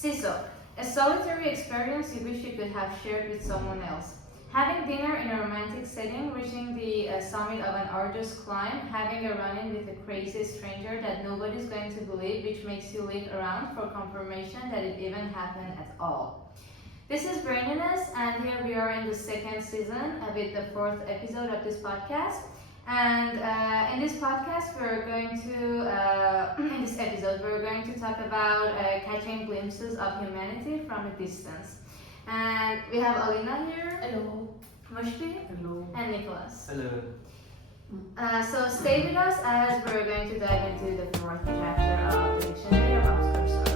CISO, a solitary experience you wish you could have shared with someone else. Having dinner in a romantic setting, reaching the summit of an arduous climb, having a run-in with a crazy stranger that nobody's going to believe, which makes you look around for confirmation that it even happened at all. This is Brandoness, and here we are in the second season with the fourth episode of this podcast. And in this podcast, in this episode, we're going to talk about catching glimpses of humanity from a distance. And we have Alina here. Hello. Mushti. Hello. And Nicholas. Hello. So stay with us as we're going to dive into the fourth chapter of the Dictionary of Obscure Sorrows.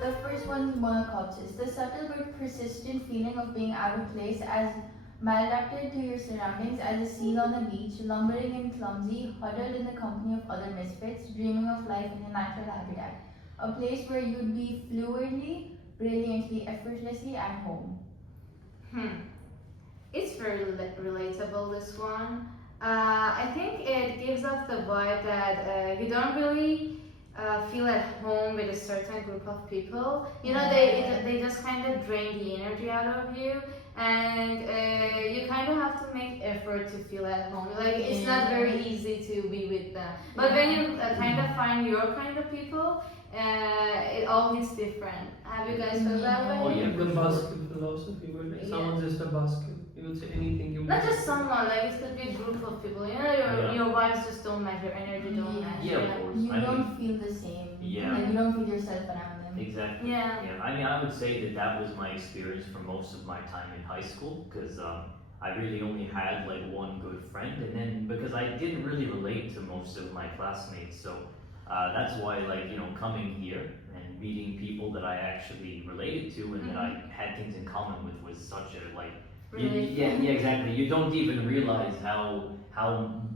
The first one is monocultus, the subtle but persistent feeling of being out of place, as maladapted to your surroundings as a seal on the beach, lumbering and clumsy, huddled in the company of other misfits, dreaming of life in a natural habitat, a place where you'd be fluidly, brilliantly, effortlessly at home. It's very relatable, this one. I think it gives off the vibe that you don't really feel at home with a certain group of people. You know, they just kind of drain the energy out of you, and you kind of have to make effort to feel at home. Like, it's not very easy to be with them. But when you kind of find your kind of people, it all hits different. Have you guys felt that way? Oh yeah, the basket philosophy, where like someone's just a basket. You would say anything you Not want. just someone, like it could be a group of people. You know, your vibes just don't match, your energy don't match. Yeah, of course. You I don't feel the same. Yeah. Like, you don't feel yourself around them. Exactly. Yeah. I mean, I would say that was my experience for most of my time in high school, because I really only had like one good friend, and then because I didn't really relate to most of my classmates, so that's why, like, you know, coming here and meeting people that I actually related to and that I had things in common with was such a like. Yeah, exactly. You don't even realize how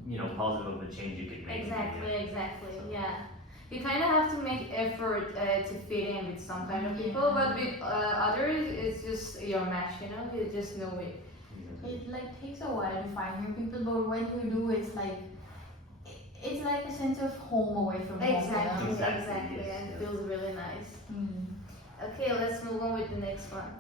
you know, positive of a change you could make. Exactly, yeah. You kind of have to make effort to fit in with some kind of people, but with others, it's just your match, you know? You just know it. It like takes a while to find your people, but when you do, it's like a sense of home away from home. Exactly, Exactly, yes, and it yes. feels really nice. Mm. Okay, let's move on with the next one.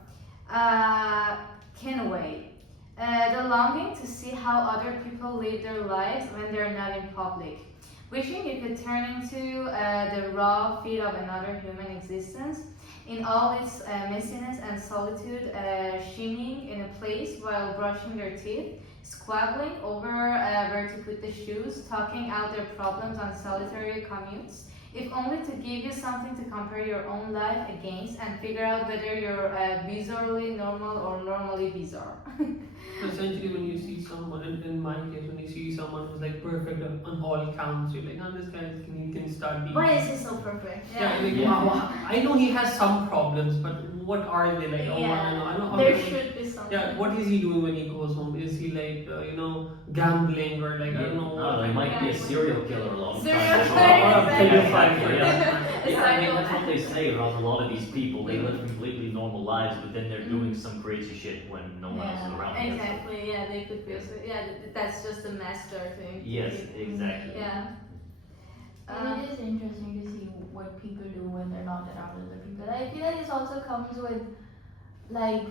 Can wait. The longing to see how other people live their lives when they're not in public. Wishing you could turn into the raw feed of another human existence in all its messiness and solitude, shimmying in a place while brushing their teeth, squabbling over where to put the shoes, talking out their problems on solitary commutes, if only to give you something to compare your own life against and figure out whether you're bizarrely normal or normally bizarre. Essentially, when you see someone, in my case, when you see someone who's like perfect on all counts, you're like, oh, this guy can start being. Why is he so perfect? Yeah, like, wow, I know he has some problems, but what are they like? Oh, I know how there should be something. Yeah, what is he doing when he goes home? Is he like, you know, gambling or like, I don't know. No, he might be a serial killer alongside. Serial as killer, well. exactly. Yeah, I mean, that's what they say about a lot of these people. They live completely normal lives, but then they're doing some crazy shit when no one else is around. Exactly, yeah, they could be. That's just a master thing. Yes, exactly. Yeah. And it is interesting to see what people do when they're not around other people. I feel like this also comes with, like,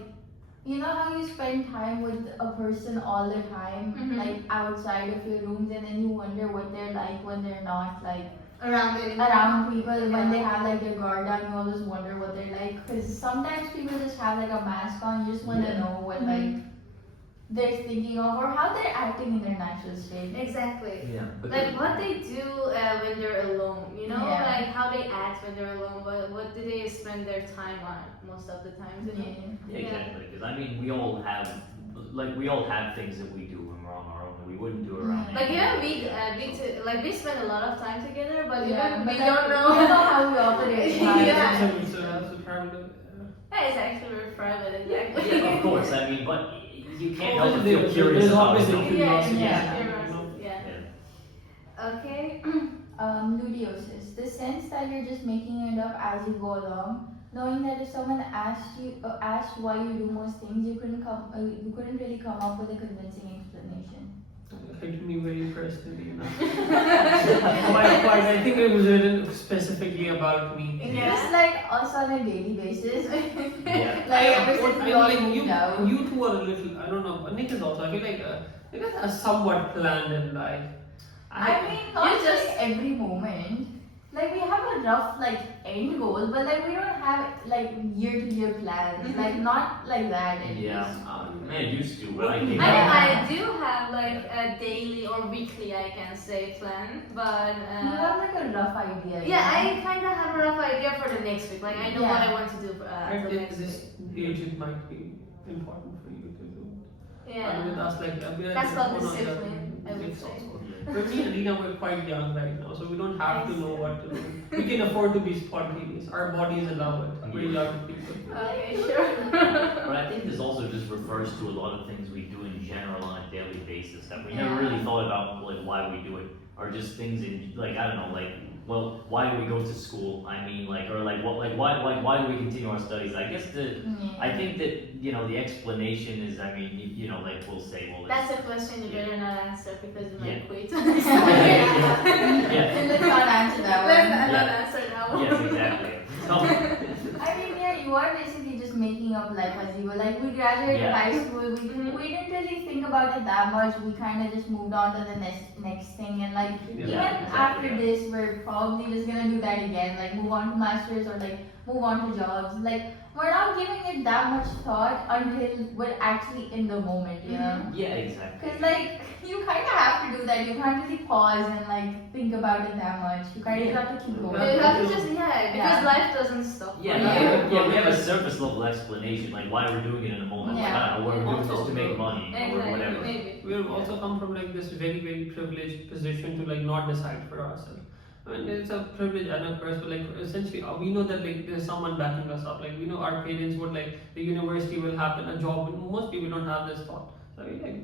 you know how you spend time with a person all the time, like outside of your rooms, and then you wonder what they're like when they're not like around people. When they have like their guard down, you always wonder what they're like. Because sometimes people just have like a mask on. You just want to know what like they're thinking of or how they're acting in their natural state. Exactly. Yeah. Like what they do when they're alone, you know, like how they act when they're alone. What do they spend their time on most of the time? You know? Yeah, exactly. Because I mean, we all have things that we do when we're on our own that we wouldn't do around. Like we spend a lot of time together, but we don't know. We don't know how we operate. Yeah. So It's actually very private, exactly. Yeah, of course. I mean, but you can't help but There's feel curious about always it. a curiosity. Okay. Ludiosis, the sense that you're just making it up as you go along, knowing that if someone asked why you do most things, you couldn't really come up with a convincing explanation. Hit me very personally now. Quite, I think it was written specifically about me. It's like us on a daily basis. Yeah. Like ever since we all moved out. You two are a little, I don't know, Nick is also, I feel like you guys are somewhat planned in life. I mean, not just every moment. Like we have a rough like end goal, but like we don't have like year-to-year plans. Like not like that. At Yeah. least. I used to, but I I think mean, I do have like a daily or weekly, I can say, plan, but You have like a rough idea. yeah, I kind of have a rough idea for the next week. Like I know what I want to do for At next this week. age, it might be important for you to do. Yeah, With us, like, we are that's just called one of the discipline, I would gifts say. also. For me and Rina, we're quite young right now, so we don't have to know what to do. We can afford to be spontaneous. Our bodies allow it. We're young people. Okay, sure. But I think this also just refers to a lot of things we do in general on a daily basis that we never really thought about, like why we do it, or just things in like I don't know, like well, why do we go to school? I mean, like or like what, like why do we continue our studies? I guess I think that the explanation is, I mean, like we'll say, well, That's a question you better not answer because you might quit. Yeah. Let's not answer that Let's one. not answer that one. Yes, exactly. So, I mean, yeah, you are basically just making up life as you go. Like we graduated high school, we didn't really think about it that much. We kind of just moved on to the next thing, and like even after this, we're probably just gonna do that again. Like move on to masters or like move on to jobs. Like we're not giving it that much thought until we're actually in the moment, you know? yeah, exactly. Cause like you kind of have to do that. You can't really pause and like think about it that much. You kind of have to keep going. You have to just because life doesn't stop. Yeah, we have a surface level explanation, like why we're doing it in a moment. Like, I don't know, we're doing this to make money or whatever. Maybe. We've also come from like this very, very privileged position to like not decide for ourselves. I mean, it's a privilege and a curse, but like essentially, we know that like there's someone backing us up. Like we know our parents would like the university will happen, a job. Most people don't have this thought. So I mean, like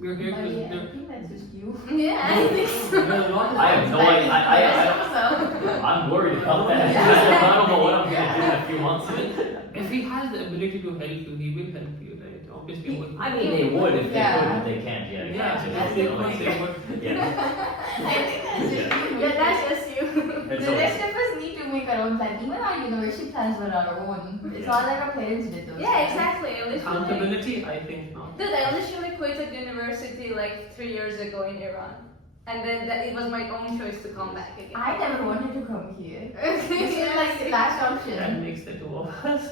we're here But because yeah, I think that's just you. Yeah, I think so. there's a lot of I have no idea. So. I'm worried about that. I don't know what I'm gonna do in a few months. If he has the ability to help you, he will help you, right? Obviously, I mean, they would if they could, but they can't. Yeah, yeah, exactly. if they could, they would. Yeah. I think that's just you. Yeah, that's just you. It's The okay. rest of us need to make our own plans. Even our university plans were our own. It's not like our parents did those. Yeah, exactly. I literally, Accountability, I think not. dude, I literally quit university like 3 years ago in Iran. And then it was my own choice to come back again. I never wanted to come here. This was like the last That option. makes the two of us.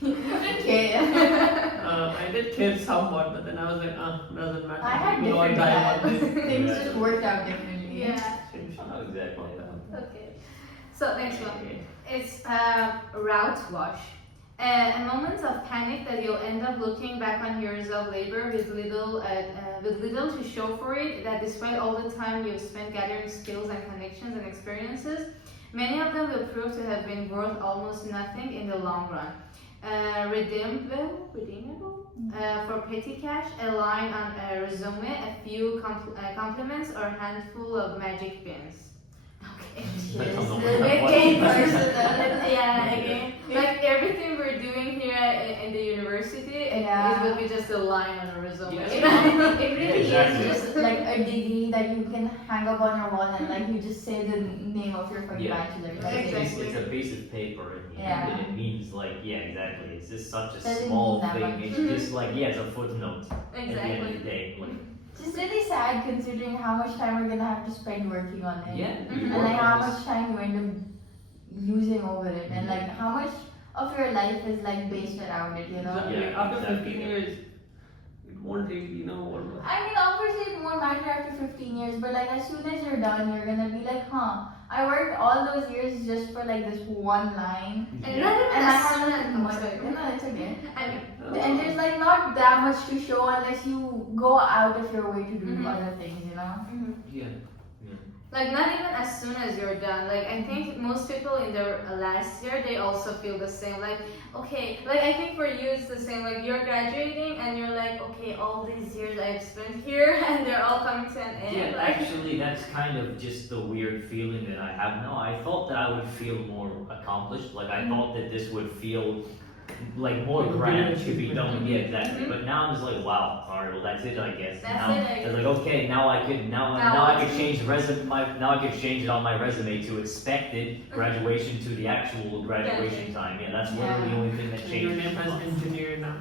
You didn't care. I did care somewhat, but then I was like, doesn't matter. I had We'll all different die one plans. day. Things just worked out differently. Yeah. Oh, exactly. Okay. So next one. It's route wash. A moment of panic that you'll end up looking back on years of labor with little to show for it. That despite all the time you've spent gathering skills and connections and experiences, many of them will prove to have been worth almost nothing in the long run. Redeemable for petty cash, a line on a resume, a few compliments, or a handful of magic pins. Okay. I don't know what Again, that was. personal. Yeah, again. Like everything we're doing here in the university, it will be just a line on a resume. Yes. You know? It really Exactly. is just like a degree that you can hang up on your wall and like you just say the name of your fucking bachelor. That's it. Exactly. It's a piece of paper in the Yeah. end, and it means like, yeah, exactly. It's just such a Doesn't small mean that thing. much. It's just like, yeah, it's a footnote at the end of Exactly. the day. Like, It's just really sad considering how much time we're gonna have to spend working on it. yeah, Mhm. you And work like on how this. much time you end up using over it and like how much of your life is like based around it, you know? Yeah, After exactly. 15 years, it won't really, almost. I mean, obviously it won't matter after 15 years, but like as soon as you're done, you're gonna be like, I worked all those years just for like this one line. And Yeah. not even And I a haven't student. much. No, it's okay. I mean, And there's like not that much to show unless you go out of your way to do Mhm. other things, you know? Yeah. Like not even as soon as you're done. Like I think most people in their last year they also feel the same. Like okay, like I think for you it's the same. Like you're graduating and you're like okay, all these years I've spent here and they're all coming to an end. Yeah, Like, actually, that's kind of just the weird feeling that I have now. I thought that I would feel more accomplished. Like I thought that this would feel like more grand to be done. Yeah, exactly. But now I'm just like, wow. All right, well that's it, I guess. That's Now it, I it's like okay, now I could now I could change now I could change it on my resume to expected graduation to the actual graduation time. Yeah, that's literally the only thing that Your changed. name has engineer now.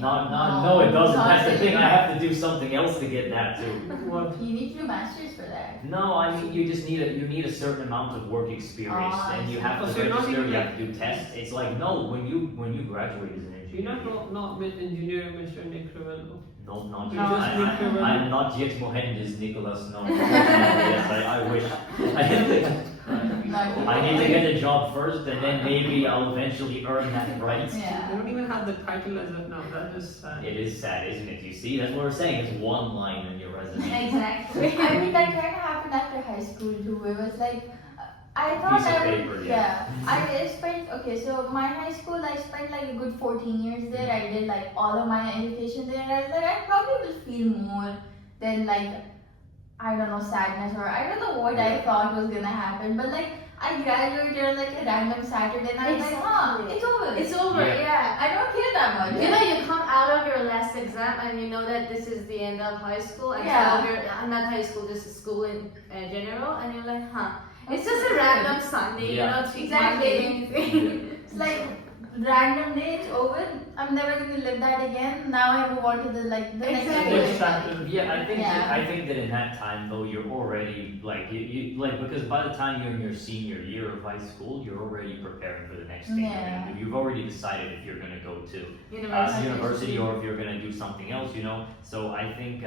No, it doesn't. That's the thing. I have to do something else to get that too. What? You need to do masters for that. No, I mean you just need a certain amount of work experience, and you have to So you're not register. even You have to do tests. It's like no, when you graduate as an You're engineer. not with engineer Mr. Nick Ravello. No, not You yet. just I, Nick Ravello. I'm not yet Mohendes Nicholas. No. Yes, I wish. I need to get a job first, and then maybe I'll eventually earn that right. You Yeah. don't even have the title as of now. That is sad. It is sad, isn't it? You see, that's what we're saying. It's one line in your resume. exactly. I mean, that kind of happened after high school too. It was like, I thought Piece of I would, paper, yeah. I spent, okay, so my high school, I spent like a good 14 years there. I did like all of my education there. And I was like, I probably will feel more than like, I don't know, sadness or I don't know what I thought was gonna happen. But like, I graduated on like a random Saturday and I was like, huh, it's over. It's over, Yeah. yeah. I don't care that much. You know, you come out of your last exam and you know that this is the end of high school and Yeah. all of your, not high school, just school in general, and you're like, huh, it's just a Okay. random Sunday, Yeah. you know, it's Exactly. not anything. It's like random day, it's over. I'm never gonna live that again. Now I move on to the like the Exactly. next Next chapter. Yeah, I think Yeah. I think that in that time though you're already like you like because by the time you're in your senior year of high school you're already preparing for the next thing you're Yeah. gonna do. You've already decided if you're gonna go to University. university or if you're gonna do something else, you know. So I think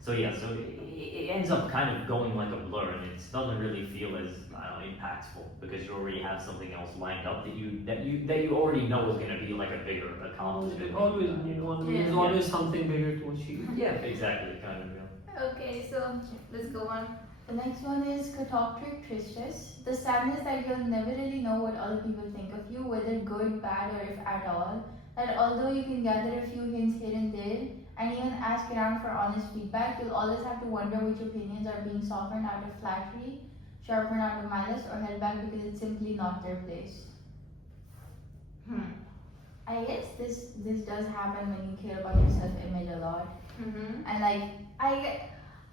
so yeah, so it ends up kind of going like a blur and it doesn't really feel as I don't know, impactful because you already have something else lined up that you already know is gonna be like a bigger accomplishment. Always, there's Yeah. always something bigger to achieve. Yeah, exactly, kind of. Yeah. Okay, so let's go on. The next one is catoptric tristes. The sadness that you'll never really know what other people think of you, whether good, bad, or if at all. That although you can gather a few hints here and there, and even ask around for honest feedback, you'll always have to wonder which opinions are being softened out of flattery, sharpened out of malice, or held back because it's simply not their place. I guess this does happen when you care about your self-image a lot. Mm-hmm. And like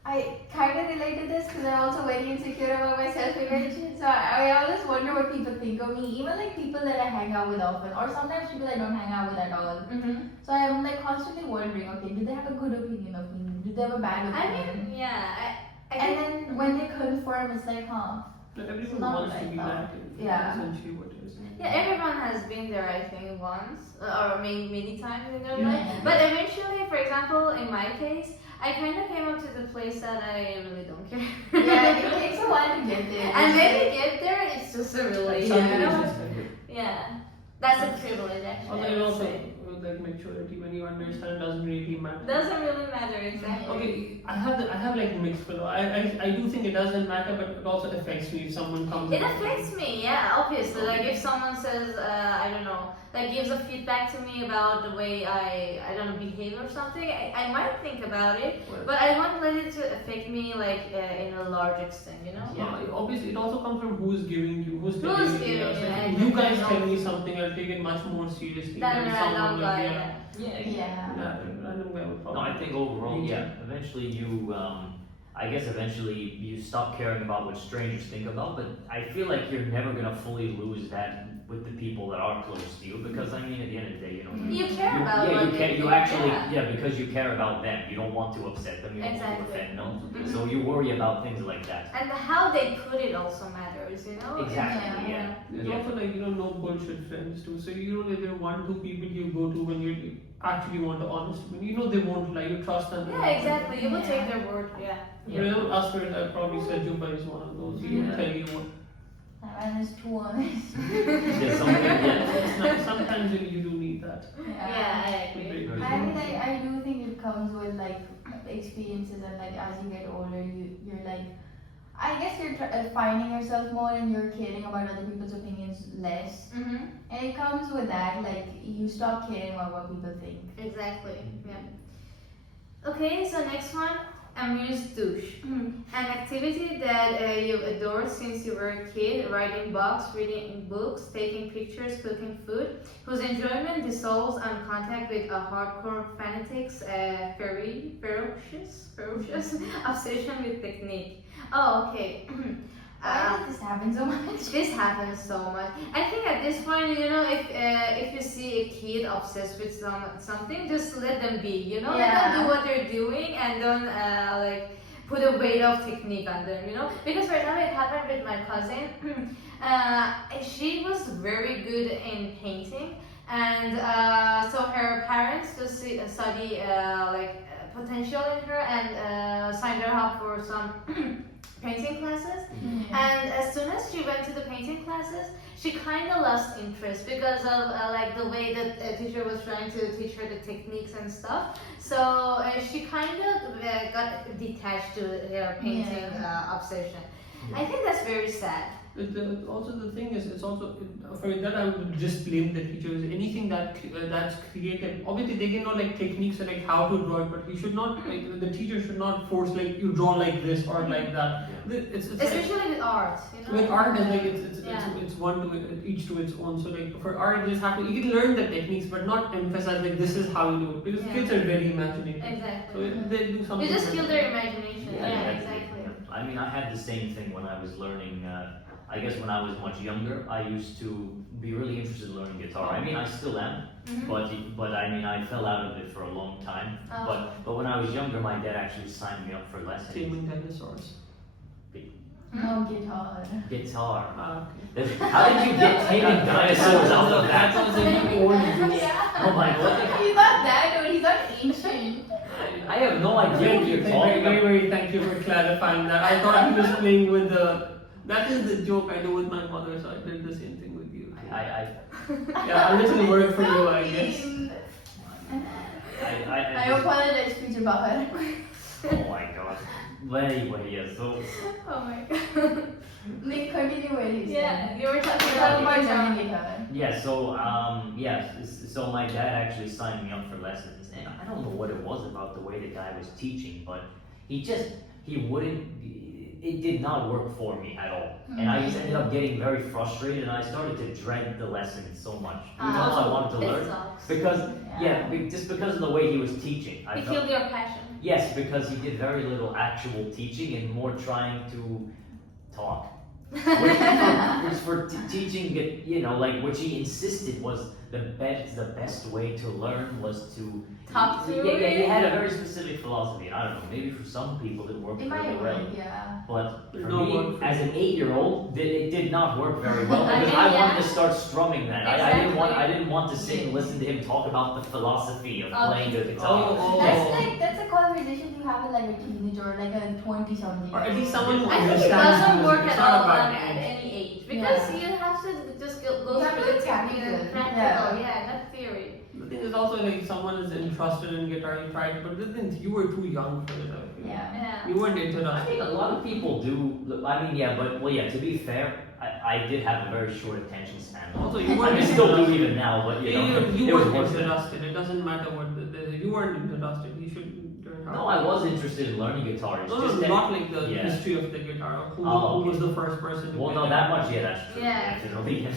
I kind of relate to this because I'm also very insecure about my self-image. So I always wonder what people think of me, even like people that I hang out with often, or sometimes people I don't hang out with at all. Mm-hmm. So I'm like constantly wondering, okay, do they have a good opinion of me? Do they have a bad I opinion? mean, yeah, I And think then when they confirm, it's like, huh? But everyone Not wants to like be that. that. Yeah. Essentially what it is. yeah, everyone has been there, I think, once or many times in their Yeah. life. But eventually, for example, in my case, I kind of came up to the place that I really don't care. Yeah, it takes a while to get there. And when you get there, it's just a relief. Something You is know? just like it. Yeah, that's a privilege actually. Also, I it would also say. like maturity when you understand doesn't really matter. Doesn't really matter exactly. Okay, I have like mixed feeling. I do think it doesn't matter, but it also affects me if someone comes. It affects me, yeah, obviously. Like if someone says, I don't know, like gives a feedback to me about the way I don't know, behave or something, I might think about it, Well, but I won't let it to affect me like in a large extent, you know? yeah, obviously, it also comes from who's giving you, who's telling Who's you. giving Yes, you, like, and you guys you tell know. me something, I'll take it much more seriously Than a someone random like guy. yeah. Yeah. Yeah, random guy would No, probably. I think overall, yeah. Eventually, I guess eventually you stop caring about what strangers think about. But I feel like you're never gonna fully lose that with the people that are close to you because I mean, at the end of the day, you know. You care about yeah, what you they care. You think, actually, yeah. because you care about them. You don't want to upset them. You don't want Exactly. to offend them. Mhm. So you worry about things like that. And how they put it also matters, you know? Exactly. Yeah. There's Yeah. also like no bullshit friends too. So you know there are 1-2 people you go to when you actually want the honest. When you know they won't lie, you trust them. Yeah, exactly. You will Yeah. take their word, yeah. You know, us friends, I probably said Juba is one of those. He will Yeah. tell you what. That man is too honest. There's something. Yeah. It's not, sometimes you do need that. Yeah, I agree. I mean, I do think it comes with like experiences and like as you get older, you're like, I guess you're finding yourself more and you're caring about other people's opinions less. Mm-hmm. And it comes with that, like, you stop caring about what people think. Exactly. Yeah. Okay, so next one, amuse douche. An activity that you adore since you were a kid, writing books, reading books, taking pictures, cooking food, whose enjoyment dissolves on contact with a hardcore fanatics, ferocious obsession with technique. Oh, okay. Why does this happen so much? This happens so much. I think at this point, you know, if you see a kid obsessed with something, just let them be. You know, let them do what they're doing, and don't like put a weight of technique on them. You know, because for example, it happened with my cousin. She was very good in painting, and so her parents just study potential in her and signed her up for some painting classes. And as soon as she went to the painting classes, she kind of lost interest because of like the way that the teacher was trying to teach her the techniques and stuff. So she kind of got detached to her painting obsession. I think that's very sad. Also the thing is, it's also for that I would just blame the teachers. Anything that's creative. Obviously they can know like techniques and like how to draw it, but he should not like the teacher should not force like you draw like this or like that. It's especially like, with art. You know? with art is like it's one to each to its own. So like for art, you just have to you can learn the techniques, but not emphasize like this is how you do it because kids are very imaginative. Exactly. So they do something. You just kill their imagination. Yeah, Exactly. I mean, I had the same thing when I was learning. I guess when I was much younger, I used to be really interested in learning guitar. I mean, I still am, but I mean, I fell out of it for a long time. But when I was younger, my dad actually signed me up for lessons. Taming dinosaurs. No, guitar. Guitar. Okay. How did you get taming dinosaurs out of that? That was an old Oh my god! He's not that old, he's not ancient. I have no idea what you're talking about. Very, thank you for clarifying that. I thought he was playing with the. That is the joke I do with my mother, so I did the same thing with you. Yeah, a little word for you, I guess. I apologize, future Bahar. Oh my god. Anyway, yeah, so. Oh my god. Nick, continue where you Yeah, you were talking about about learning guitar. Yeah, so my dad actually signed me up for lessons, and I don't know what it was about the way the guy was teaching, but he wouldn't. It did not work for me at all, and I just ended up getting very frustrated, and I started to dread the lessons so much. Even though I wanted to learn, just because of the way he was teaching. He killed your passion. Yes, because he did very little actual teaching and more trying to talk. Which for teaching, you know, like which he insisted was the best way to learn was to talk to yeah, he had a very specific philosophy, and I don't know, maybe for some people it worked It very might well. work, yeah. But for No me, work. as an 8-year-old, it did not work very well because Okay, I yeah. wanted to start strumming that. I didn't want to sit and listen to him talk about the philosophy of playing the guitar. That's a conversation you have with like a teenager or like a 20-something. Or at least someone who I think it understands doesn't music. work It's at not all about at age. any age because you have to just go You have through to the be technique and practical. practical. Yeah, not theory. The thing is also like someone is interested in guitar, you tried, but the thing is, you were too young for it. I feel. Yeah. You weren't I interested. think a lot of people do. I mean, yeah, but to be fair, I did have a very short attention span. Also, you I weren't mean, still do interested. even now, but you know, You it was weren't worth it. interested. It doesn't matter what you weren't interested. You should learn how. No, I was interested in learning guitar. It's No, just that, not like the yeah. history of the guitar. Who Oh, was the first person to Well, play no, it. that much, yeah, that's true. Yeah. Definitely. Yeah.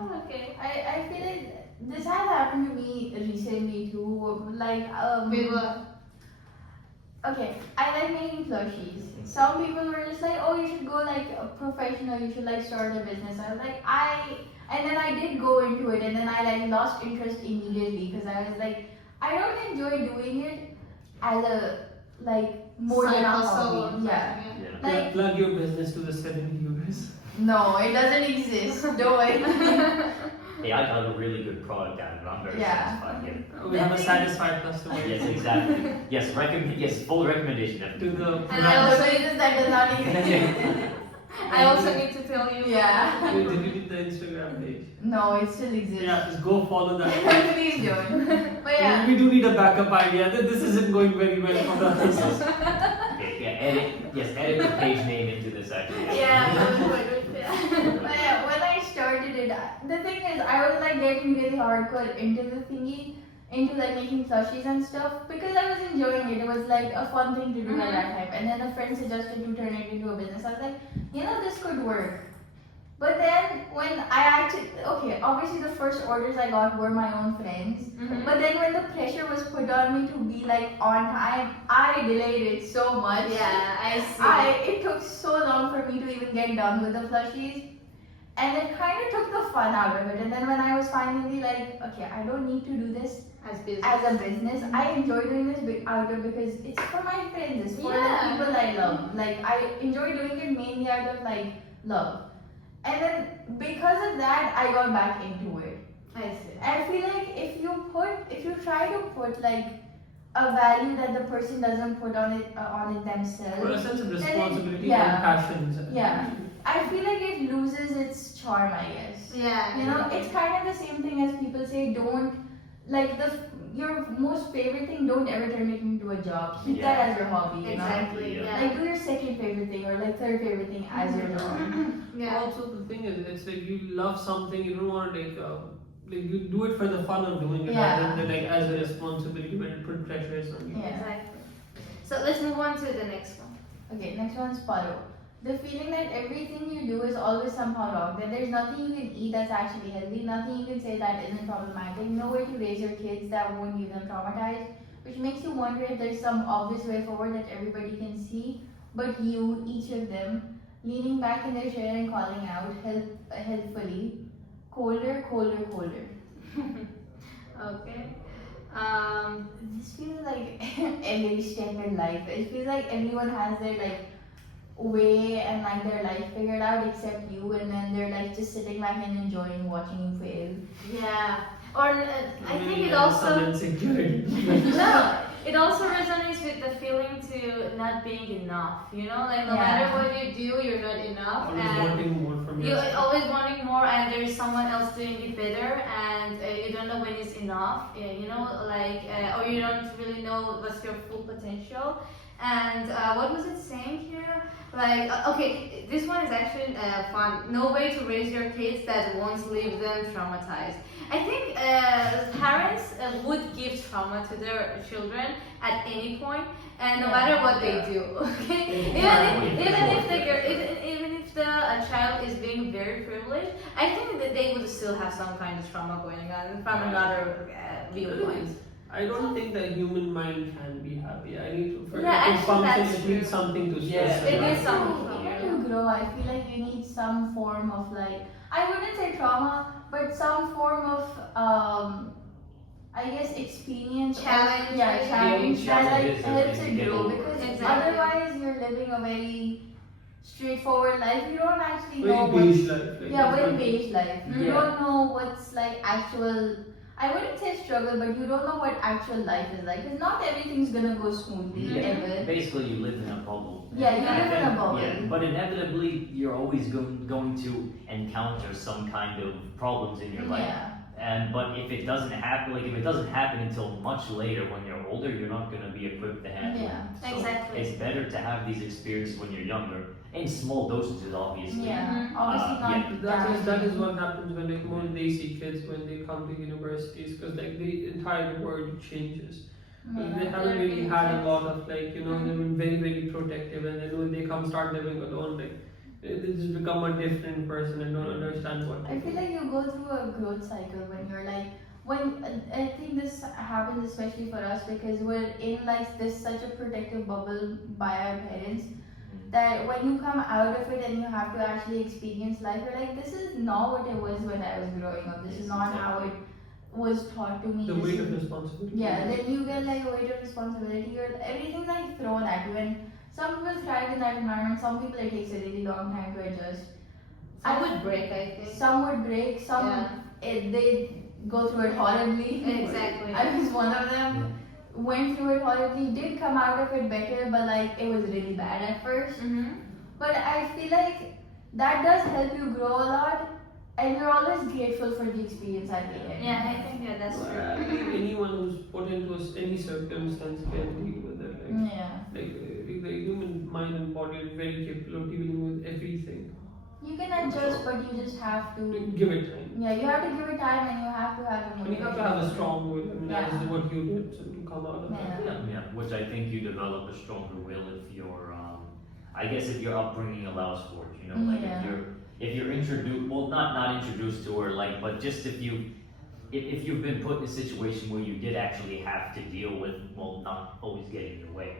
Oh, okay. I feel like this has happened to me recently too. Like We were. Okay, I like making plushies. Some people were just like, oh, you should go like a professional, you should like start a business. I was like, and then I did go into it, and then I like lost interest immediately because I was like, I don't enjoy doing it as a like more than a hobby. Yeah. Yeah. Like, Plug your business to the 7 viewers. no, it doesn't exist. Don't worry. Hey, I got a really good product out of it. I'm very Yeah. satisfied. Yeah. We have a satisfied customer. Yes, exactly. Yes, full recommendation. To Definitely. the And I Also, also, it is that does not exist. I also need to tell you. Yeah. we deleted the Instagram page. No, it still exists. Yeah, just go follow that. Please don't. But yeah. We do need a backup idea. This isn't going very well for the business. Okay, yeah. edit the page name into this actually. Yeah, yeah. But yeah, when I started it, the thing is, I was like getting really hardcore into the thingy, into like making plushies and stuff because I was enjoying it. It was like a fun thing to do at that time. And then a friend suggested to turn it into a business. I was like, this could work. But then when I actually, okay, obviously the first orders I got were my own friends. But then when the pressure was put on me to be like on time, I delayed it so much. Yeah, I see. It took so long for me to even get done with the plushies. And it kind of took the fun out of it. And then when I was finally like, okay, I don't need to do this As business. as a business, I enjoy doing this because it's for my friends, it's for the Yeah. people I love. Like, I enjoy doing it mainly out of like love. And then because of that, I got back into it. I see. I feel like if you try to put like a value that the person doesn't put on it themselves, Well, a sense of then responsibility yeah. and passions. Yeah. I feel like it loses its charm, I guess. Yeah. It's kind of the same thing as people say, don't, like, your most favorite thing, don't ever turn it into a job. Keep that as your hobby, Exactly. Yeah. Like, do your second favorite thing or like third favorite thing as your job. Yeah. Also, the thing is, it's like you love something, you don't want to like you do it for the fun of doing it, Yeah. rather than like as a responsibility when it put pressures on you. Yeah. Exactly. So let's move on to the next one. Okay, next one's follow. The feeling that everything you do is always somehow wrong, that there's nothing you can eat that's actually healthy, nothing you can say that isn't problematic, no way to raise your kids that won't leave them traumatized, which makes you wonder if there's some obvious way forward that everybody can see, but you, each of them, leaning back in their chair and calling out helpfully, colder, colder, colder. Okay. This feels like every step in life. It feels like everyone has their like way and like their life figured out except you, and then they're like just sitting back and enjoying watching you fail. Yeah. Or I think it Some also insecurity. no. It also resonates with the feeling to not being enough. Like no matter what you do, you're not enough, Always and wanting more from you're yourself. always wanting more, and there's someone else doing it better, and you don't know when it's enough. Or you don't really know what's your full potential. And what was it saying here? Like, okay, this one is actually fun. No way to raise your kids that won't leave them traumatized. I think parents would give trauma to their children at any point, and no matter what they do. Okay, even if the child is being very privileged, I think that they would still have some kind of trauma going on from another viewpoint. I don't think the human mind can be happy. I need to, for Yeah, it to actually, function, that's it needs true. something to Yeah. stress It about. is some- When you grow, I feel like you need some form of like, I wouldn't say trauma, but some form of I guess experience. Challenge, Yeah, maybe? challenge that like Challenges helps to it get grow, over. because Exactly. otherwise you're living a very straightforward life. You don't actually know Very what's beige life. Like, yeah, it's very not- beige life. You Yeah. don't know what's like actual. I wouldn't say struggle, but you don't know what actual life is like. Because not everything's gonna go smoothly ever. Basically, you live in a bubble. Yeah, you live in a bubble. Yeah, but inevitably, you're always going to encounter some kind of problems in your life. Yeah. But if it doesn't happen until much later when you're older, you're not going to be equipped to handle Yeah, it. So exactly. it's better to have these experiences when you're younger, in small dosages, obviously. Yeah. Mhm. Obviously not. That is damaging. what happens when like more they see kids when they come to universities, because like the entire world changes. Yeah. They haven't really had a lot of like they've been very very protective, and then when they start living alone, like they just become a different person and don't understand what. I feel like you go through a growth cycle when you're like, I think this happens especially for us because we're in like this such a protective bubble by our parents, that when you come out of it and you have to actually experience life, you're like, this is not what it was when I was growing up. This is not how it was taught to me. The This weight is- of responsibility. Yeah, then you get like a weight of responsibility, or everything's like thrown at you. And some people thrive in that environment, some people it takes a really long time to adjust. I would break, I think. Some would break, some they go through it horribly. Exactly. I was one of them. Went through it horribly, did come out of it better, but like it was really bad at first. Mm-hmm. But I feel like that does help you grow a lot, and you're always grateful for the experience at the end. Yeah, I think that's Well, true. I think anyone who's put into any circumstance can deal with it. Like, Yeah. like the human mind and body are very capable of dealing with everything. You can adjust, but you just have to. Give it time. Yeah, you have to give it time, and you have to have the And you have to have a strong will. I mean, that is what you did to come out of that. Yeah, which I think you develop a stronger will if I guess if your upbringing allows for it, you know, like if you're introduced, well, not introduced to her, like, but just if you've been put in a situation where you did actually have to deal with, well, not always getting your way,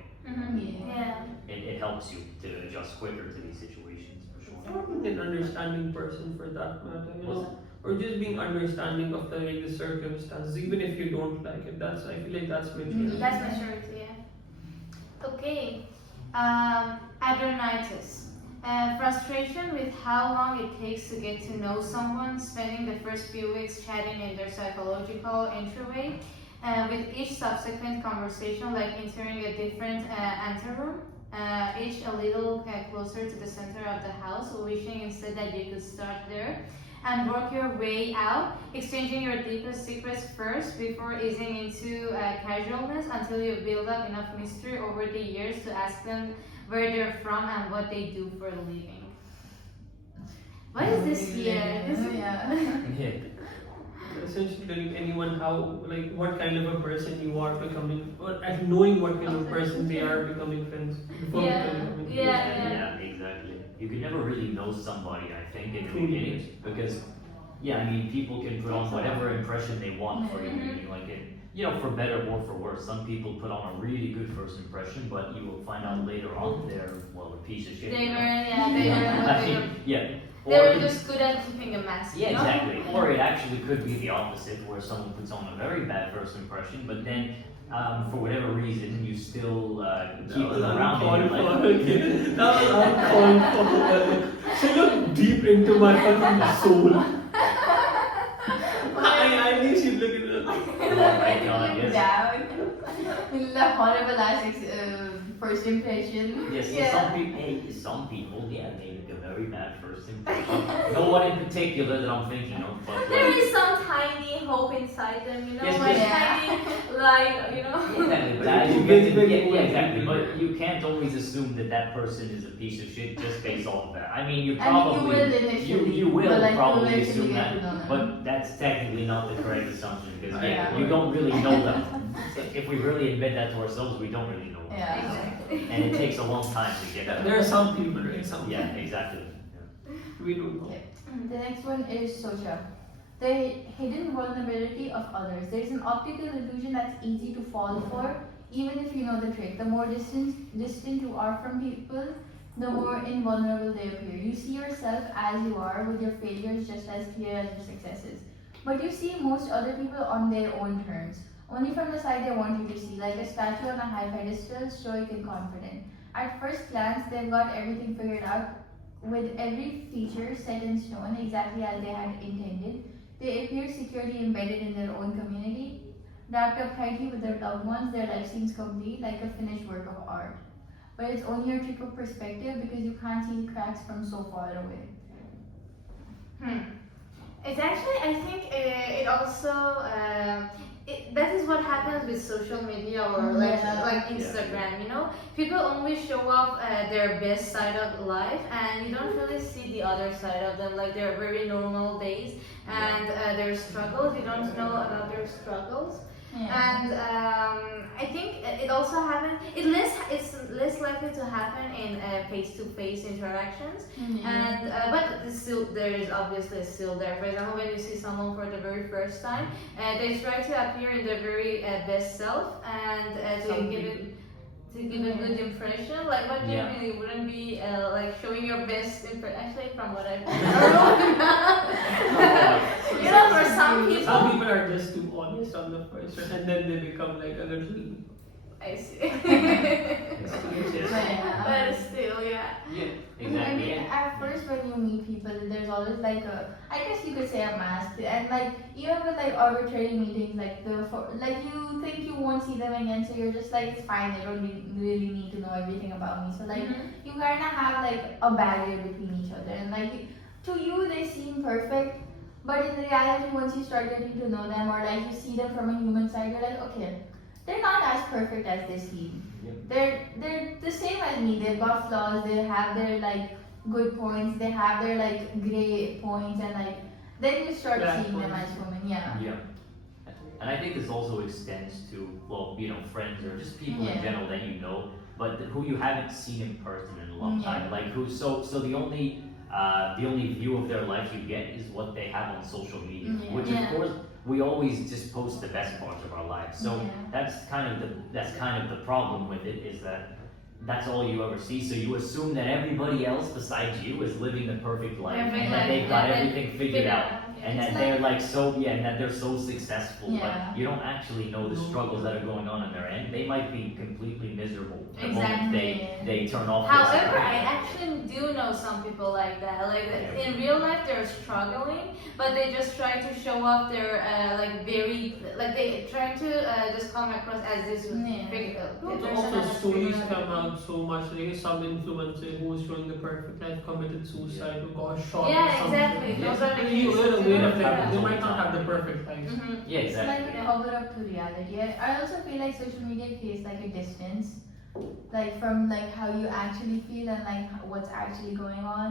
it helps you to adjust quicker to these situations for sure. Or being an understanding person for that matter, you know, or just being understanding of the circumstances, even if you don't like it. I feel like that's maturity. That's maturity, yeah. Okay. Adrenitis. Frustration with how long it takes to get to know someone, spending the first few weeks chatting in their psychological entryway, with each subsequent conversation like entering a different anteroom, each a little closer to the center of the house, wishing instead that you could start there and work your way out, exchanging your deepest secrets first before easing into casualness until you build up enough mystery over the years to ask them where they're from and what they do for a living. What is this here? Essentially telling anyone what kind of a person you are becoming, or at knowing what kind of person they are becoming friends before becoming friends. Yeah, exactly. You can never really know somebody, I think, in the beginning, because people can put on whatever impression they want for you. Like it, for better or for worse. Some people put on a really good first impression, but you will find out later on they're a piece of shit. They were just good at keeping a mask. Yeah, exactly. Or it actually could be the opposite, where someone puts on a very bad first impression, but then for whatever reason you still keep them around. That was uncalled for. She looked deep into my fucking soul. I knew she'd look at it. Oh my god, yes. Down. The horrible ass first impression. Yes, some people, make a very bad first impression. No one in particular that I'm thinking of, but there is some tiny hope inside them, yes, tiny light, Exactly. But you can't always assume that person is a piece of shit just based off of that. I mean, you will probably assume that, but that's technically not the correct assumption because you don't really know them. If we really admit that to ourselves, we don't really know them. Yeah, exactly. And it takes a long time to get that. There are some people, right? Yeah, exactly. We don't know. The next one is socha. The hidden vulnerability of others. There is an optical illusion that's easy to fall for, even if you know the trick. The more distant you are from people, the more invulnerable they appear. You see yourself as you are, with your failures just as clear as your successes. But you see most other people on their own terms. Only from the side they want you to see, like a statue on a high pedestal, stoic and confident. At first glance, they've got everything figured out, with every feature set in stone exactly as they had intended. They appear securely embedded in their own community, wrapped up tightly with their loved ones. Their life seems complete, like a finished work of art. But it's only a trick of perspective because you can't see the cracks from so far away. It's actually, I think it also, that is what happens with social media or like Instagram, People only show off their best side of life and you don't really see the other side of them, like their very normal days and their struggles. You don't know about their struggles. And I think it also happens. It's less likely to happen in face-to-face interactions, and but there is obviously still there. For example, when you see someone for the very first time, they try to appear in their very best self and to give a good impression. Like, what do you mean? You wouldn't be like showing your best impression. Actually, from what I've heard, for some people are just too honest on the first, and then they become like a little. I see. But still, exactly. I mean, at first when you meet people, there's always like I guess you could say a mask, and like even with like arbitrary meetings, like you think you won't see them again, so you're just like, it's fine, they don't really need to know everything about me. So like you kind of have like a barrier between each other, and like to you they seem perfect, but in reality, once you start getting to know them or like you see them from a human side, you're like, okay, they're not as perfect as they seem. Yep. They're the same as me. They've got flaws. They have their like good points. They have their like gray points, and like then you start Black seeing them points. as women. Yeah. Yeah. And I think this also extends to, well, friends or just people in Yeah. general that you know, but who you haven't seen in person in a long Yeah. time. Like so the only view of their life you get is what they have on social media, Yeah. which Yeah. of course we always just post the best parts of our lives. So Yeah. that's kind of the problem with it, is that that's all you ever see. So you assume that everybody else besides you is living the perfect life, Perfect and that life, they've got yeah, everything figured out. And It's that like- they're like so, and that they're so successful, Yeah. but you don't actually know the struggles that are going on in their end. They might be completely miserable the moment Exactly. they turn off. However, this. I actually do know some people like that. Like in real life, they're struggling, but they just try to show off their they try to just come across as this Yeah. big. Also, stories come out so much. Like some influencer who was showing the perfect life committed suicide or got shot. Yeah, or something. exactly. Those are the And you're cases. aware of Yeah. like they might not have the perfect life. Mhm. Yeah, It's like exactly. a cover up to reality. I also feel like social media creates like a distance, like from like how you actually feel and like what's actually going on.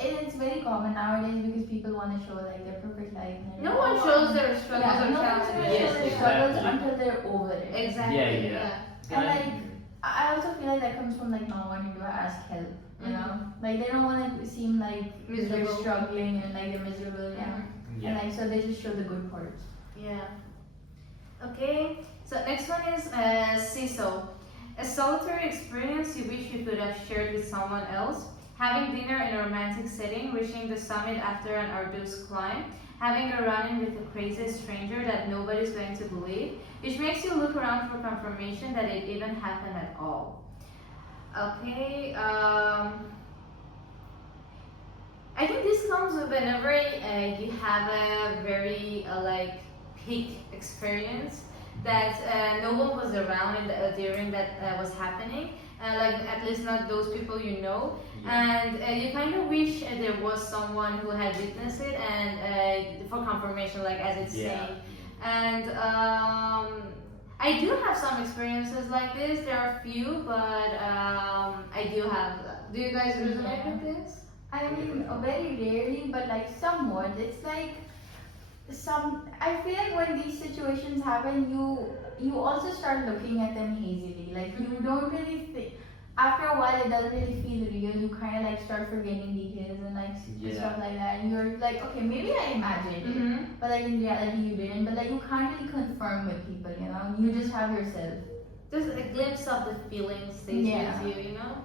It's very common nowadays because people want to show like their perfect life. And No one shows their struggles Yeah, or no one's gonna challenges. show Yes, their struggles exactly. until they're over it. Exactly. Yeah. And like I also feel like that comes from like not wanting to ask help. You know, like they don't want to seem like they're Miserable. struggling and like they're miserable. Yeah. Yeah. And like so they just show the good parts. Yeah. Okay. So next one is CISO. A solitary experience you wish you could have shared with someone else. Having dinner in a romantic setting, reaching the summit after an arduous climb, having a run-in with a crazy stranger that nobody's going to believe, which makes you look around for confirmation that it even happened at all. Okay. I think this comes whenever you have a very peak experience that no one was around during that was happening. At least not those people you know, and you kind of wish there was someone who had witnessed it and for confirmation, like as it's saying. And I do have some experiences like this. There are few, but I do have. Do you guys resonate with this? I mean, very rarely, but like somewhat. It's like I feel like when these situations happen, you also start looking at them hazily. Like you don't really think. After a while, it doesn't really feel real. You kind of like start forgetting details and like stuff like that. And you're like, okay, maybe I imagined it, but like in reality, you didn't. But like you can't really confirm with people, you know. You just have yourself. Just a glimpse of the feeling stays with you, you know.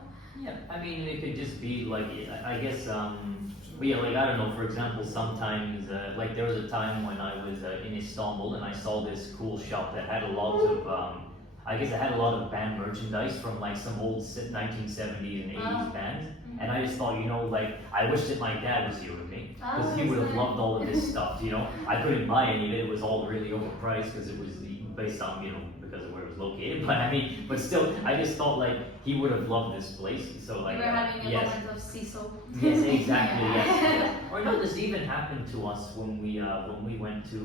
Yeah, I mean, it could just be like, I guess, but yeah, like, I don't know, for example, sometimes, like, there was a time when I was in Istanbul and I saw this cool shop that had a lot of, I guess it had a lot of band merchandise from, like, some old 1970s and 80s bands. And I just thought, like, I wish that my dad was here with me, because he would have loved all of this stuff, I couldn't buy any of it, it was all really overpriced, because it was based on, because of where it was located, but I mean, but still, I just thought like he would have loved this place. So like, We're having a moment of Cecil. Yes, exactly. Yes. Or no, this even happened to us when we went to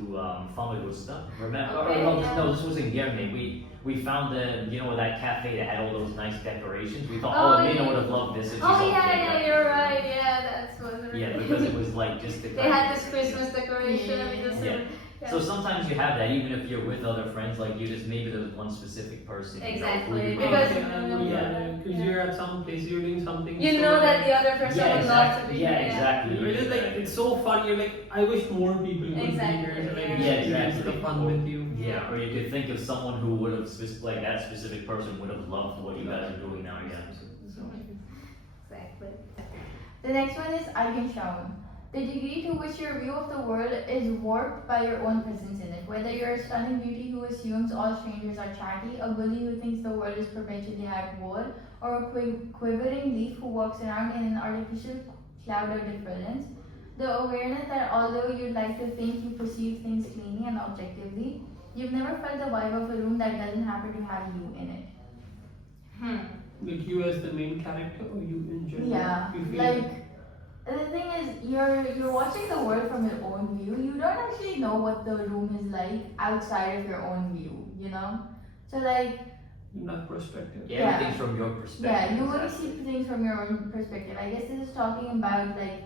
Famagusta. Remember? Okay, No, this was in Germe. We found that cafe that had all those nice decorations. We thought, Oh, Lena yeah. would have loved this if she's Oh all yeah, decorated. you're right. Yeah, that's what. Yeah, because it was like just the. They had this Christmas decoration. Yeah. So sometimes you have that, even if you're with other friends, like you just maybe there's one specific person. Exactly, who because because you're at some place, you're doing something. you know that the other person Yeah, would love to exactly. be Yeah, there. exactly. It's just like it's so fun. You're like, I wish more people would Exactly, be here to like yeah. Yeah, experience exactly. the fun with you. Yeah, or you could think of someone who would have like that specific person would have loved what you guys are doing now. Yeah. So. Exactly. The next one is Eigenschauen. The degree to which your view of the world is warped by your own presence in it. Whether you're a stunning beauty who assumes all strangers are chatty, a bully who thinks the world is perpetually at war, or a quivering leaf who walks around in an artificial cloud of difference, the awareness that although you'd like to think you perceive things cleanly and objectively, you've never felt the vibe of a room that doesn't happen to have you in it. Like you as the main character, or you in general? Yeah, You feel like the thing is, you're watching the world from your own view. You don't actually know what the room is like outside of your own view, you know? So like Enough perspective. Yeah, everything's from your perspective. yeah, you only exactly. see things from your own perspective. I guess this is talking about like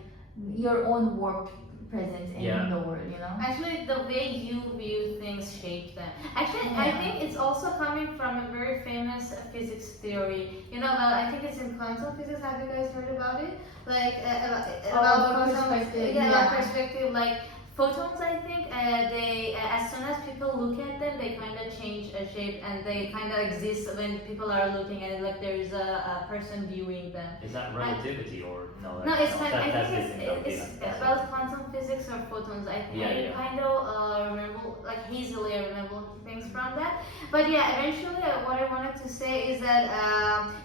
your own warped presence in Yeah. the world, you know? Actually, the way you view things shape them. Actually, I Yeah. think it's also coming from a very famous physics theory. You know, well, I think it's in quantum physics. Have you guys heard about it? Like about quantum, perspective, yeah, yeah. about perspective. Like photons, I think they as soon as people look at them, they kind of change shape and they kind of exist when people are looking at it. Like there is a person viewing them. Is that relativity or no? No, it's that, I that's think different. Okay, it's that's about quantum physics or photons. I think Yeah, I yeah. kind of remember, like hazily, I remember things from that. But yeah, eventually, what I wanted to say is that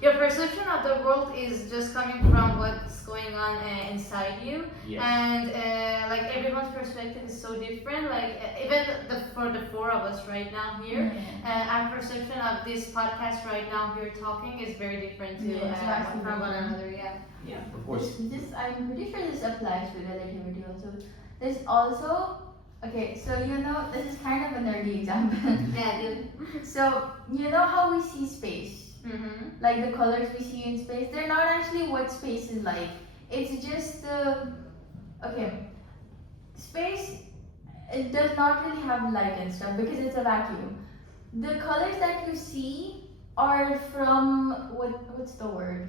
your perception of the world is just coming from what's going on inside you, Yes. and like everyone's perspective is so different. Like even for the four of us right now here, our perception of this podcast right now here talking is very different too Yeah, it's vastly from one different. another. Yeah. Yeah. Of course. This I'm pretty sure this applies to relativity also. There's also okay, so you know this is kind of a nerdy example. Yeah, dude. So you know how we see space, Mm-hmm. like the colors we see in space, they're not actually what space is like. It's just okay. Space it does not really have light and stuff because it's a vacuum. The colors that you see are from what's the word?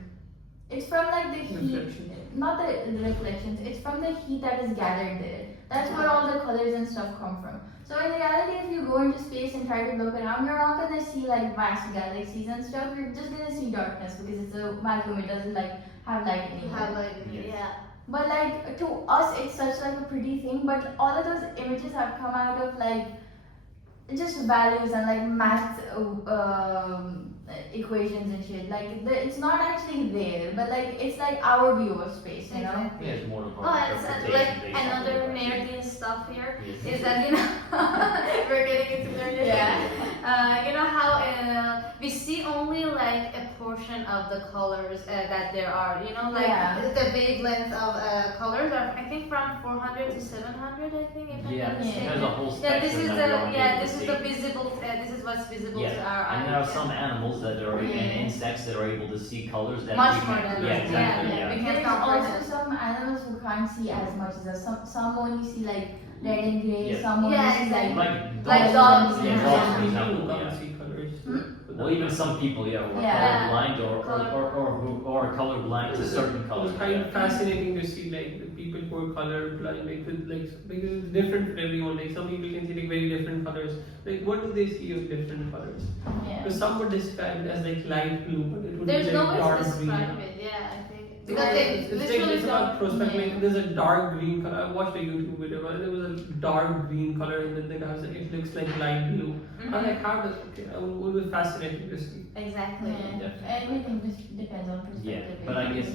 It's from like the heat, Reflections. not the reflections. It's from the heat that is gathered there. That's where all the colors and stuff come from. So in reality, if you go into space and try to look around, you're not gonna see like vast galaxies and stuff. You're just gonna see darkness because it's a vacuum. It doesn't like have light anymore. Have like Yes. yeah. But like to us, it's such like a pretty thing. But all of those images have come out of like just values and like math equations and shit. Like it's not actually there, but like it's like our view of space, you know? Exactly. Yeah, it's more of Oh, and it's interpretation like based on another what you nerdy stuff here Yes. is that we're getting into nerdy. Yeah. You know how we see only like a portion of the colors that there are. You know, like Yeah. the wavelength of colors are I think from 400 to 700. I think if I'm Yeah, not mistaken. there's a whole Yeah, spectrum this is that the we aren't able to this is see. the visible. This is what's visible to Yeah, our eyes. and there are yeah. some animals that are and Yeah. insects that are able to see colors that Much we more can't. than Yeah, us. exactly. Yeah, Yeah. we can't There's also comprehend. some animals who can't see as much as us. Some only see like red and gray. Yeah. Some only Yeah, see exactly. like dogs. Yeah, Yeah. dogs, for Some example. people Yeah. can't see colors. Well, even some people, yeah, who are Yeah. colorblind or who are colorblind to certain It colors. was kind of fascinating to see like the people who are colorblind, like with like because it's different for everyone. Like some people can see like very different colors. Like what do they see of different colors? Yeah. Because some would describe it as like light blue, but it would There's be no like way to dark describe green. it. Yeah, I think Because because they it's like literally it's about don't. perspective. Yeah. Like, there's a dark green color. I watched a YouTube video, but there was a dark green color, and then the guy was like, "It looks like light blue." I was like, "How does?" Okay, it would be fascinating to see. Exactly. Yeah. Definitely. Everything just depends on perspective. Yeah, but I guess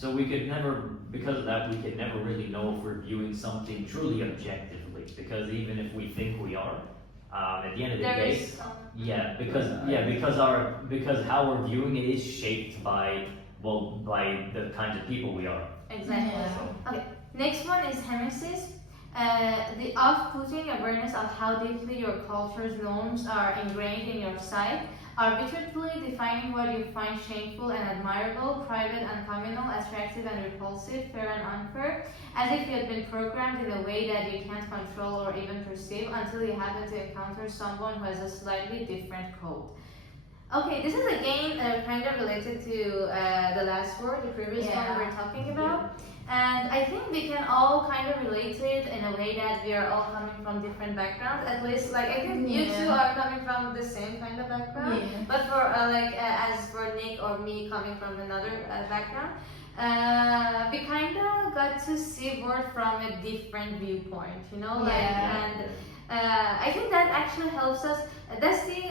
so we could never, because of that, we could never really know if we're viewing something truly objectively. Because even if we think we are, at the end of the There day, is some. because how we're viewing it is shaped by by the kinds of people we are. Exactly. Yeah. Okay. Next one is hemesis. The off-putting awareness of how deeply your culture's norms are ingrained in your psyche, arbitrarily defining what you find shameful and admirable, private and communal, attractive and repulsive, fair and unfair, as if you had been programmed in a way that you can't control or even perceive until you happen to encounter someone who has a slightly different code. Okay, this is again kind of related to the last word, the previous one we were talking about. And I think we can all kind of relate to it in a way that we are all coming from different backgrounds. At least, like I think you two are coming from the same kind of background. Yeah. But for as for Nick or me coming from another background, we kind of got to see world from a different viewpoint. You know, like Yeah. and I think that actually helps us. That's the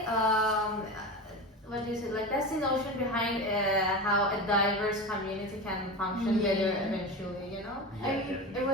what is it like? That's the notion behind how a diverse community can function better eventually. You know. I mean, it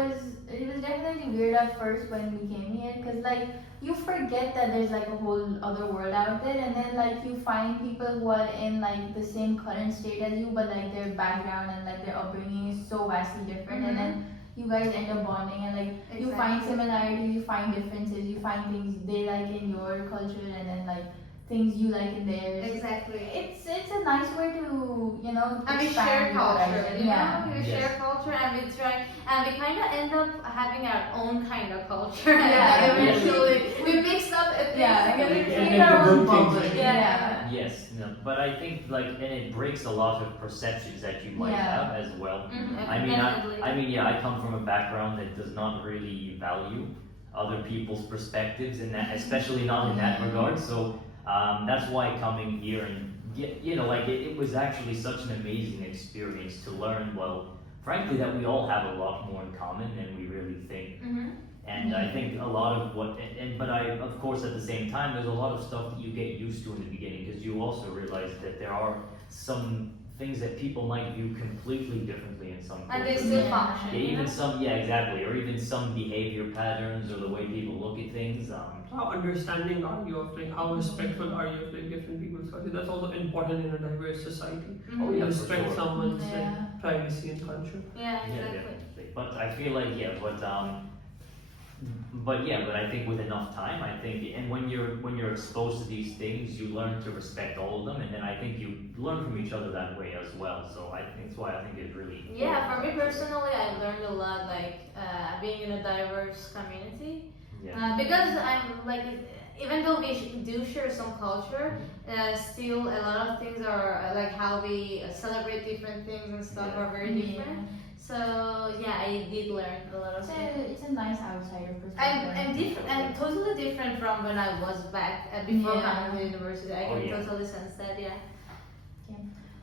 was definitely weird at first when we came here because like you forget that there's like a whole other world out there, and then like you find people who are in like the same current state as you, but like their background and like their upbringing is so vastly different, and then you guys end up bonding and like you find similarities, you find differences, you find things they like in your culture, and then like things you like in theirs. Exactly. It's a nice way to And we expand share your culture, horizon. you Yeah. know, we Yes. share culture and we try, and we kind of end up having our own kind of culture. Yeah, Eventually, we mix up things Yeah, together. we Yeah, create yeah, our good own bubble. things. Yeah. Yes, no, but I think and it breaks a lot of perceptions that you might Yeah. have as well. Mhm, I mean, definitely. yeah, I come from a background that does not really value other people's perspectives, and that, especially not in that regard. So that's why coming here and it was actually such an amazing experience to learn. Well, frankly, that we all have a lot more in common than we really think. Mhm. And I think a lot of but of course, at the same time, there's a lot of stuff that you get used to in the beginning because you also realize that there are some things that people might view completely differently in some And they cultures. still Yeah. function. Yeah, you even know? some, yeah, exactly, or even some behavior patterns or the way people look at things. How understanding are you of like how respectful are you of like different people's culture? That's also important in a diverse society. Mhm. Oh, yeah, for Respect sure. someone's Yeah. like privacy and culture. Yeah, Yeah, exactly. definitely. But I feel like but I think with enough time, I think, and when you're exposed to these things, you learn to respect all of them, and then I think you learn from each other that way as well. So I think that's why I think it's really Yeah, for me personally, I learned a lot, like being in a diverse community. yeah. Because I'm like, even though we do share some culture, still a lot of things are like how we celebrate different things and stuff Yeah. are very different. So yeah, I did learn a lot of things. It's a nice outsider perspective. I'm different. I'm totally different from when I was back before Yeah. coming to university. I Oh, can yeah. totally sense that. Yeah.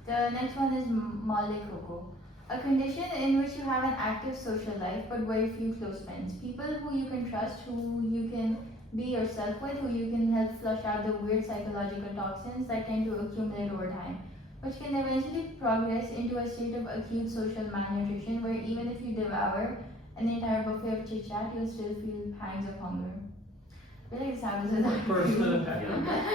The next one is Malikoko. A condition in which you have an active social life but very few close friends. People who you can trust, who you can be yourself with, who you can help flush out the weird psychological toxins that tend to accumulate over time, which can eventually progress into a state of acute social malnutrition where even if you devour an entire buffet of chit chat, you'll still feel pangs of hunger. I feel like this happens with our Personal group. attack.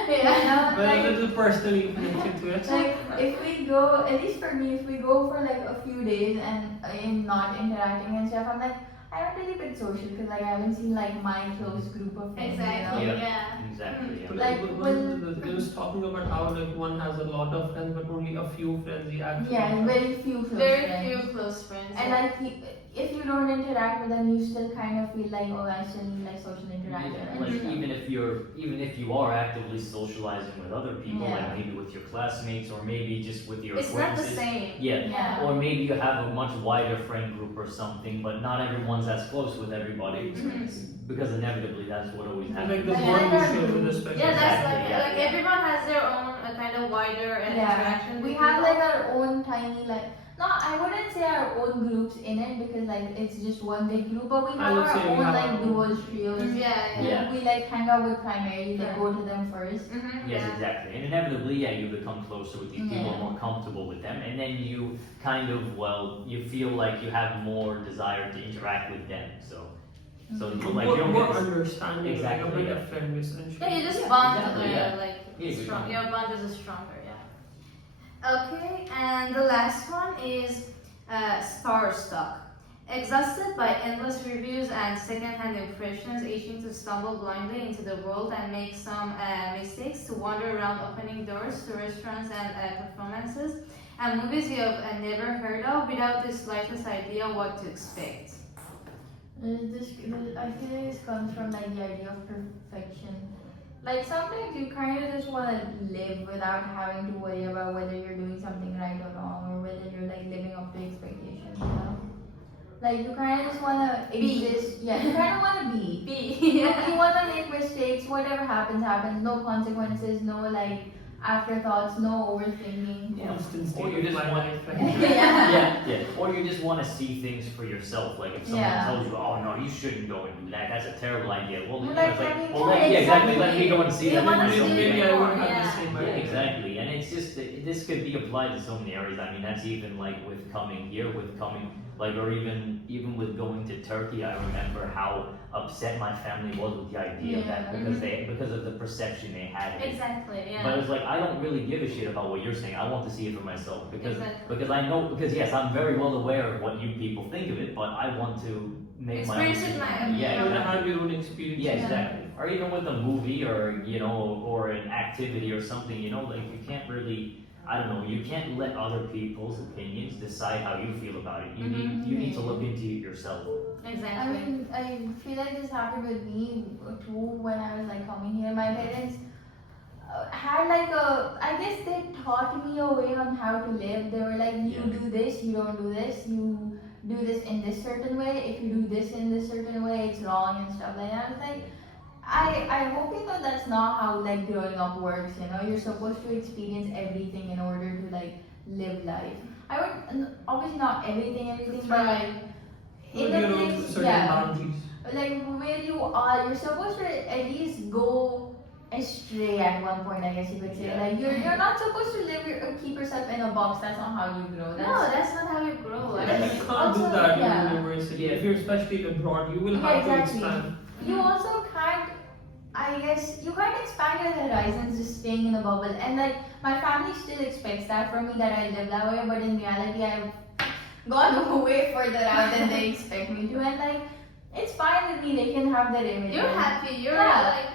Yeah. But a Like, little personally connected to it. like if we go, at least for me, if we go for like a few days and I'm not interacting and stuff, I'm like, I haven't really been social because like I haven't seen like my close group of friends. Exactly. You know? Yeah. Exactly. But Yeah. Like, it was talking about how like one has a lot of friends but only a few friends he actually Yeah, has. very few close Very friends. few close friends. And like if you don't interact with them, you still kind of feel like, oh, I still need like social interaction. Yeah, and like stuff. even if you are actively socializing with other people, Yeah. like maybe with your classmates or maybe just with your It's not the acquaintances. same. Yeah. Yeah. Or maybe you have a much wider friend group or something, but not everyone's as close with everybody. Mhm. Because inevitably that's what always And happens. like the Like, bond I you got share with group. respect. Yeah, that's Exactly, like yeah. like everyone has their own kind of wider interaction. We with have people. like our own tiny I wouldn't say our own groups in it because like it's just one big group, but we I have would our say we own have like our own. duos, trios. Yeah. Yeah. We like hang out with primarily, like Yeah. go to them first. Mm-hmm. Yes, Yeah. exactly. And inevitably, yeah, you become closer with these people, Yeah. more comfortable with them, and then you kind of, you feel like you have more desire to interact with them. So like you don't more get this, understanding, Exactly, like a yeah. better friend essentially. Yeah, you just Yeah, bond exactly, yeah. like Yeah, you strong. bond. Your bond is stronger. Yeah. Okay, and the last one is starstruck. Exhausted by endless reviews and second-hand impressions, itching to stumble blindly into the world and make some mistakes, to wander around opening doors to restaurants and performances and movies you have never heard of without the slightest idea what to expect. I feel like this comes from like the idea of perfection. Like sometimes you kind of just want to live without having to worry about whether you're doing something right or wrong or whether you're like living up to expectations. You know? Like you kind of just want to Be. exist. Yeah, you kind of want to be. Be. You want to make mistakes. Whatever happens, happens. No consequences. No like afterthoughts. No overthinking. Constant state Or you of just my want- life. yeah. Or you just want to see things for yourself. Like if someone Yeah. tells you, "Oh no, you shouldn't go and do that. That's a terrible idea." Well, Well, you know, like, it's like, I mean, well, yeah, yeah, exactly. Let exactly. me go and see You that. wanna myself. see Maybe it I would more, have yeah. the same Yeah, idea. exactly. And it's just this could be applied to so many areas. I mean, that's even like with coming here, or even with going to Turkey. I remember how upset my family was with the idea of that Yeah. because of the perception they had of it. Exactly. Yeah. But it's like I don't really give a shit about what you're saying. I want to see it for myself because Exactly. I know yes, I'm very well aware of what you people think of it, but I want to make my own Experience it decision. my- Yeah, You wanna exactly. have your own experience. Yeah, Yeah. exactly. or even with a movie or or an activity or something, like you can't really, I don't know, you can't let other people's opinions decide how you feel about it. You need to look into it yourself. I Exactly. mean, I feel like this happened with me too when I was like coming here. My parents had like I guess they taught me a way on how to live. They were like, you Yeah. do this, you don't do this, you do this in this certain way. If you do this in this certain way, it's wrong and stuff like that. I was like, I hope you know that's not how like growing up works. You're supposed to experience everything in order to like live life. I would obviously not everything, but like in With a your own place, certain yeah, boundaries. like where you are, you're supposed to at least go astray at one point. I guess you could say, Yeah. like you're not supposed to keep yourself in a box. That's not how you grow. No, that's not how you grow. Yeah. I You mean, can't do Also, that yeah. in university. Yeah. If you're especially abroad, you will Yeah, have to exactly. expand. You also can't. I guess you can't expand your horizons just staying in a bubble. And like my family still expects that from me, that I live that way. But in reality, I've gone way further out than they expect me to. And like it's fine with me. They can have their image. you're And happy. You're Yeah. like,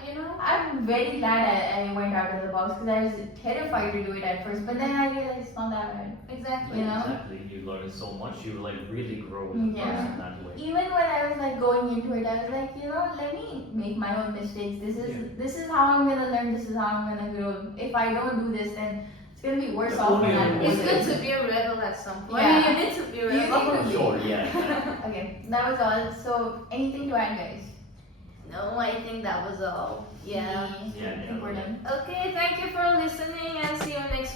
I'm very glad I went out of the box because I was terrified to do it at first. But then I realized it's not that bad. exactly. You know? Exactly. You learn so much. You like really grow as a Yeah. person that way. Even when I was like going into it, I was like, let me make my own mistakes. This is how I'm gonna learn. This is how I'm gonna grow. If I don't do this, then it's gonna be worse Yeah, off only than on I'm one It's doing good it. to be a rebel at some point. Yeah. You need to be a You need rebel. to be. Sure, yeah. Okay, that was all. So anything to add, guys? No, I think that was all. Yeah. I Yeah, think we're done. Okay, thank you for listening and see you next